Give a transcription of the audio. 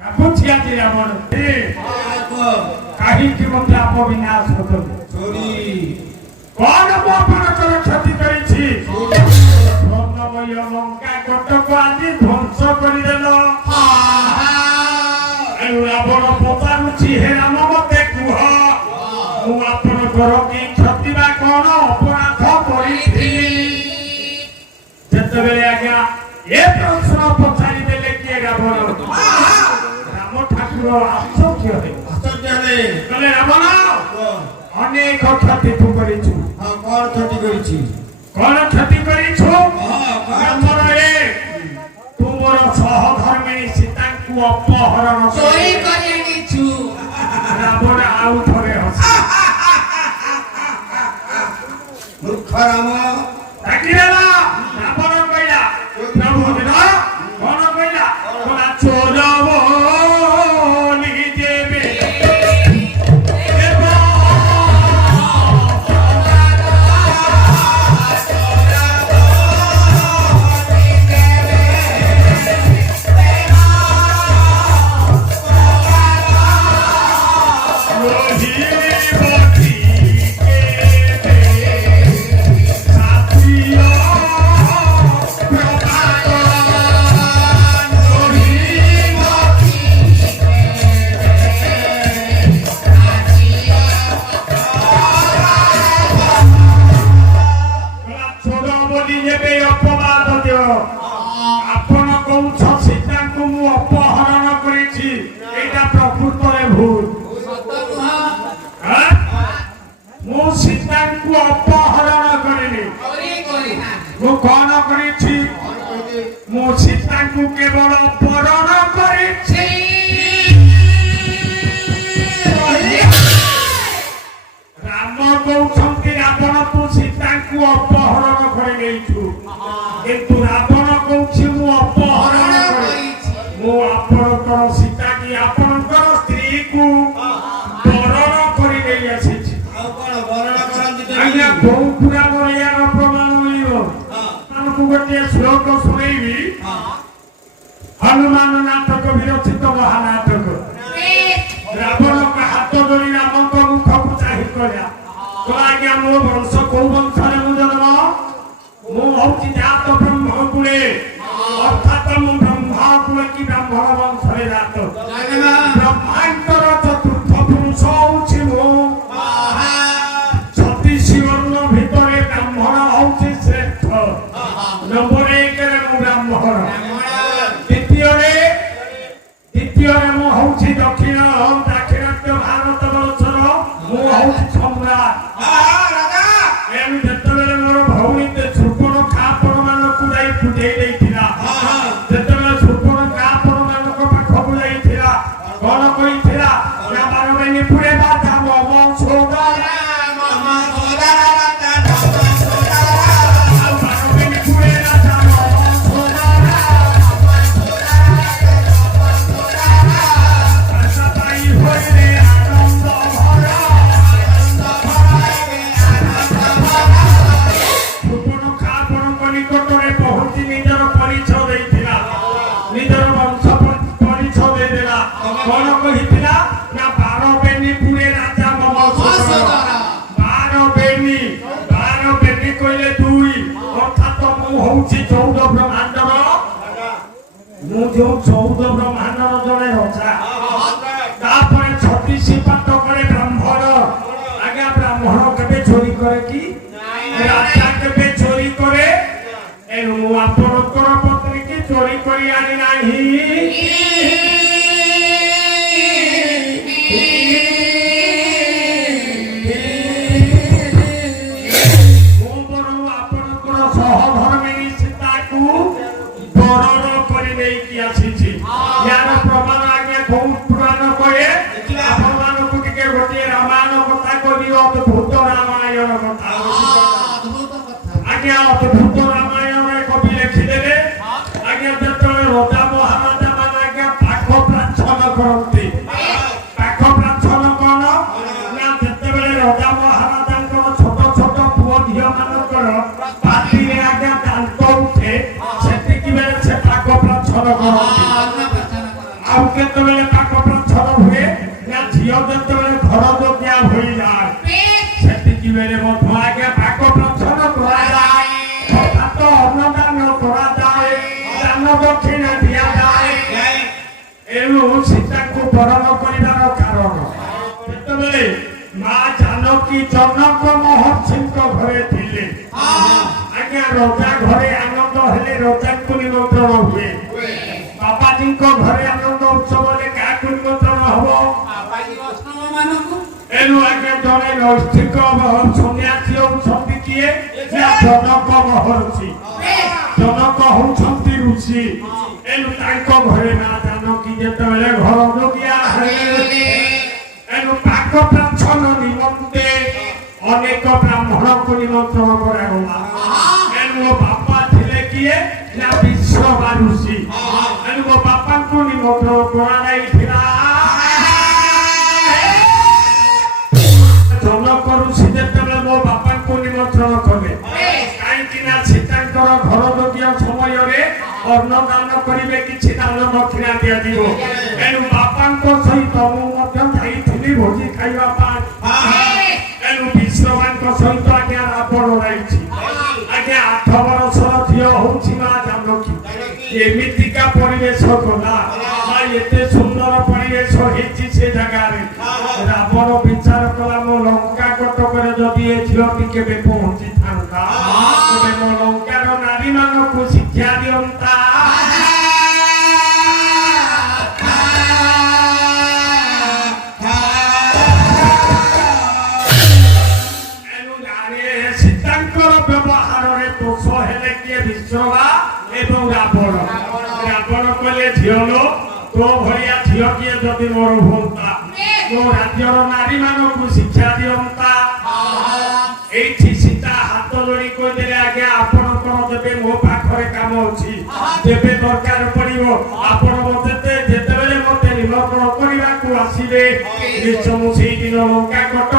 ବୁଝିଆ ଯେ ଆମର କାହିଁକି ମୋତେ ଅପବିନାଶ କଲେ? କଣ ମୁଁ ଆପଣଙ୍କର କ୍ଷତି କରିଛି? ସ୍ୱର୍ଣ୍ଣମୟ ଲଙ୍କା କଟକ ଆଜି ଧ୍ୱଂସ କରିଦେଲ। ରାବଣ ପଚାରୁଛି, ହେ ରାମ ମତେ କୁହ, ମୁଁ ଆପଣଙ୍କର କି କ୍ଷତି ବା କଣ ଅପରାଧ କରିଥିଲି? ଯେତେବେଳେ ଆଜ୍ଞା ଏ ପ୍ରଶ୍ନ ପଚାରି ଦେଲେ କିଏ ରାବଣ, ରାମ ଠାକୁର ଆଶ୍ଚର୍ଯ୍ୟ ହେଲେ, କହିଲେ ରାବଣ ଅନେକ କ୍ଷତି ତୁ କରିଛୁ। କଣ କ୍ଷତି କରିଛି? କଣ କ୍ଷତି କରିଛୁ? ଆମର ଏ ତୁମର ସହଧର୍ମିଣୀ ସୀତାଙ୍କୁ ଅପହରଣ ଚୋରି କରି ଆଣିଛୁ। ରାବଣ ଆଉ ଥରେ ହସି ମୂର୍ଖ ରାମ ରାଗିଗଲା। ରାବଣ କହିଲା, ପ୍ରଭୁ କଣ କହିଲା? କହିଲା ଚୋର ବୋଲି ଯେବେ ଆପଣ କହୁଛ ସୀତାଙ୍କୁ ମୁଁ ଅପହରଣ କରିଛି, ଏଇଟା ପ୍ରକୃତରେ ଭୁଲ। ମୁଁ ସୀତାଙ୍କୁ ଅପହରଣ କରିନି। ମୁଁ କଣ କରିଛି? ମୁଁ ସୀତାଙ୍କୁ କେବଳ ବରଣ କରିଛି। ରାମ କହୁଛନ୍ତି ରାବଣ ତୁ ସୀତାଙ୍କୁ ଅପହରଣ କରିନେଇଛୁ, କିନ୍ତୁ ରାବଣ କହୁଛି ମୁଁ ଅପହରଣ କରିଛି। ମୁଁ ଆପଣଙ୍କର ସୀତା କି ଆପଣଙ୍କର ସ୍ତ୍ରୀକୁ ବରଣ କରି ନେଇ ଆସିଛି। ଆଜ୍ଞା କୋଉ ପୁରାଣରେ ଏହାର ପ୍ରମାଣ ମିଳିବ? ଆପଣଙ୍କୁ ଗୋଟିଏ ଶ୍ଲୋକ ଶୁଣେଇବି। ହନୁମାନ ନାଟକ ବିରଚିତ ମହାନାଟକ। ରାବଣଙ୍କ ହାତ ଧରି ରାମଙ୍କ ମୁଖକୁ ଚାହିଁ କହିଲା, ଆଜ୍ଞା ମୋ ବଂଶ କୋଉ ବଂଶରେ ମୁଁ ଜନ୍ମ? ମୁଁ ହଉଛି ଜାତ ବ୍ରହ୍ମ କୁଳେ, ଅର୍ଥାତ ମୁଁ ବ୍ରହ୍ମା କୁଳ କି ବ୍ରାହ୍ମଣ ବଂଶରେ ଜାତ। ବ୍ରହ୍ମାଙ୍କର ଚତୁର୍ଥ ପୁରୁଷ ହଉଛି ମୁଁ। 36 ବର୍ଣ୍ଣ ଭିତରେ ବ୍ରାହ୍ମଣ ହଉଛି ଶ୍ରେଷ୍ଠ। ନମ୍ବର 1ରେ ମୁଁ ବ୍ରାହ୍ମଣ। ଦ୍ୱିତୀୟରେ ମୁଁ ହଉଛି ଦାକ୍ଷିଣାତ୍ୟ ଭାରତ ବର୍ଷର ମୁଁ ହଉଛି ସମ୍ରାଟ। ଏଣୁ ଯେତେବେଳେ ମୋର ଭଉଣୀ ସୂର୍ପଣଖା ଆପଣମାନଙ୍କୁ ଯାଇ ଫୁଟେଇ ଦେଇଥିଲା, ଯେତେବେଳେ ସୂର୍ପଣଖା ଆପଣମାନଙ୍କ ପାଖକୁ ଯାଇଥିଲା, କଣ କହିଥିଲା? ନା ବାରବେନି ପୁରେ ବାଧା ମମ ସୋଦରା ବାରବେନି ପୁରେ ରାଜା ମମ ସୋଦରା ଆଶା ପାଇ ହୋଇରେ ଆନନ୍ଦ ଭରା। ସୂର୍ପଣଖା ଆପଣଙ୍କ ନିକଟରେ ପହଞ୍ଚି ନିଜର ପରିଚୟ ଦେଇଥିଲା, ନିଜର ବଂଶ ପରିଚୟ ଦେଇଦେଲା। କଣ କହିଥିଲା? ନା ବାରବେନି ପୁରେ ରାଜା ମମ ସୋଦରା। ବାରବେନି କହିଲେ 2, ଅର୍ଥାତ ମୁଁ ହଉଛି 14 ବ୍ରହ୍ମାଣ୍ଡର, ମୁଁ ଯୋଉ 14 ବ୍ରହ୍ମାଣ୍ଡର ଜଣେ ରଜା। ତାପରେ 36 ପାଟକରେ ବ୍ରାହ୍ମଣ। ଆଜ୍ଞା ବ୍ରାହ୍ମଣ କେବେ ଚୋରି କରେ କି? ରାଜା କେବେ ଚୋରି କରେ? ଏଣୁ ମୁଁ ଆପଣଙ୍କର ପତ୍ନୀ କି ଚୋରି କରି ଆଣି ନାହିଁ। ମୁଁ ବରଂ ଆପଣଙ୍କର ସହଧର୍ମିଣୀ ସୀତାକୁ ବରଣ କରି ନେଇକି ଆସିଛି। ୟାର ପ୍ରମାଣ ଆଜ୍ଞା କୋଉ ପୁରାଣ କହେ? ଆପଣମାନଙ୍କୁ ଟିକେ ଗୋଟିଏ ରାମାୟଣ କଥା କହିବି, ଅଦ୍ଭୁତ ରାମାୟଣ କଥା। ଆଜ୍ଞା ଅଦ୍ଭୁତ ରାମାୟଣରେ କବି ଲେଖିଦେଲେ, ଆଜ୍ଞା ଯେତେବେଳେ ରଜା ମହାରାଜା ମାନେ ଆଜ୍ଞା ପାଖ ପ୍ରାର୍ଥନ କରନ୍ତି। ପାଖ ପ୍ରାର୍ଥନ କଣ? ନା ଯେତେବେଳେ ରଜା ମହାରାଜାଙ୍କର ଛୋଟ ଛୋଟ ପୁଅ ଝିଅ ମାନଙ୍କର ପାଟିରେ ଆଜ୍ଞା ଦାନ୍ତ ଉଠେ, ସେତିକି ବେଳେ ସେ ପାଖ ପ୍ରାର୍ଥନ କରନ୍ତି। ଆଉ କେତେବେଳେ ପାକ ପ୍ରଚ୍ଛନ୍ନ ହୁଏ ନା ଝିଅ ଯେତେବେଳେ ଘର ଯୋଗ୍ୟା ହୋଇଯାଏ ସେତିକି ବେଳେ ମଧ୍ୟ ଆଜ୍ଞା ପାକ ପ୍ରଚ୍ଛନ୍ନ କରାଯାଏ ଅର୍ଥାତ ଅନ୍ନଦାନ କରାଯାଏ ଦାନ ଦକ୍ଷିଣା ଦିଆଯାଏ। ଏଣୁ ସୀତାଙ୍କୁ ବରଣ କରିବାର କାରଣ ଯେତେବେଳେ ମା ଜାନକୀ ଜନକ ମହର୍ଷିଙ୍କ ଘରେ ଥିଲେ ଆଜ୍ଞା ରଜା ଘରେ ଆନନ୍ଦ ହେଲେ ରଜାଙ୍କୁ ନିମନ୍ତ୍ରଣ ହୁଏ। ବାବାଜୀଙ୍କ ଘରେ ଆନନ୍ଦ ଉତ୍ସବ ହେଲେ କାହାକୁ ନିମନ୍ତ୍ରଣ ହବ? ଏଣୁ ଆଜ୍ଞା ଜଣେ ନୈଷ୍ଠିକ ସନ୍ନ୍ୟାସୀ ହଉଛନ୍ତି କିଏ ନା ଜନକ ମହର୍ଷି। ଜନକ ହଉଛନ୍ତି ଋଷି। ଏଣୁ ତାଙ୍କ ଘରେ ମା ଜାନକୀ ଯେତେବେଳେ ଘର ଯୋଗିଆ ହେଲେ ଏଣୁ ପାକ ପ୍ରାଚ୍ଛନ୍ନ ନିମନ୍ତେ ଅନେକ ବ୍ରାହ୍ମଣଙ୍କୁ ନିମନ୍ତ୍ରଣ କରାଗଲା। ଏଣୁ ମୋ ବାପା ଥିଲେ କିଏ ନା ବିଶ୍ରବା ଋଷି। ଏଣୁ ମୋ ବାପାଙ୍କୁ ନିମନ୍ତ୍ରଣ କରାଯାଇଥିଲା। ଜନକ ଋଷି ଯେତେବେଳେ ମୋ ବାପାଙ୍କୁ ନିମନ୍ତ୍ରଣ କଲେ କାହିଁକି ନା ସୀତାଙ୍କର ଘର ଯୋଗ୍ୟ ସମୟରେ ଅନ୍ନଦାନ କରିବେ କିଛି ଦାନ ଦକ୍ଷିଣା ଦିଆଯିବ। ଏଣୁ ବାପାଙ୍କ ସହିତ ମୁଁ ମଧ୍ୟ ଯାଇଥିଲି ଭୋଜି ଖାଇବା ପାଇଁ। ଏଣୁ ବିଶ୍ରବାଙ୍କ ସହିତ ଆଜ୍ଞା ରାବଣ ଯାଇଛି। ଆଜ୍ଞା 8 ବର୍ଷର ଝିଅ ହଉଛି ମା ଜାନକୀ। ଏମିତିକା ପରିବେଶ କଲା ଏତେ ସୁନ୍ଦର ପରିବେଶ ହେଇଛି ସେ ଜାଗାରେ। ରାବଣ ବିଚାର କଲା ମୋ ଲଙ୍କା କଟକରେ ଯଦି ଏ ଝିଅଟି କେବେ ପହଞ୍ଚିଥାନ୍ତା ତେବେ ମୋ ଲଙ୍କାର ନାରୀ ମାନଙ୍କୁ ଶିକ୍ଷା ଦିଅନ୍ତା। ସୀତାଙ୍କର ବ୍ୟବହାରରେ ଦୋଷ ହେଲେ କିଏ ବିଶ୍ରବା ଏବଂ ରାବଣ। ରାବଣ କହିଲେ ଝିଅ ଲୋ ତୋ ଭଳିଆ ଝିଅ କିଏ ଯଦି ମୋର ହୁଅନ୍ତା ମୋ ରାଜ୍ୟର ନାରୀ ମାନଙ୍କୁ ଶିକ୍ଷା ଦିଅନ୍ତା। ଏଇଠି ସୀତା ହାତ ଯୋଡ଼ି କହିଦେଲେ ଆଜ୍ଞା ଆପଣଙ୍କର ଯେବେ ମୋ ପାଖରେ କାମ ଅଛି ଯେବେ ଦରକାର ପଡିବ ଆପଣ ମତେ ଯେତେବେଳେ ମତେ ନିମନ୍ତ୍ରଣ କରିବାକୁ ଆସିବେ ନିଶ୍ଚୟ ମୁଁ ସେଇଦିନ ଲଙ୍କା କଟ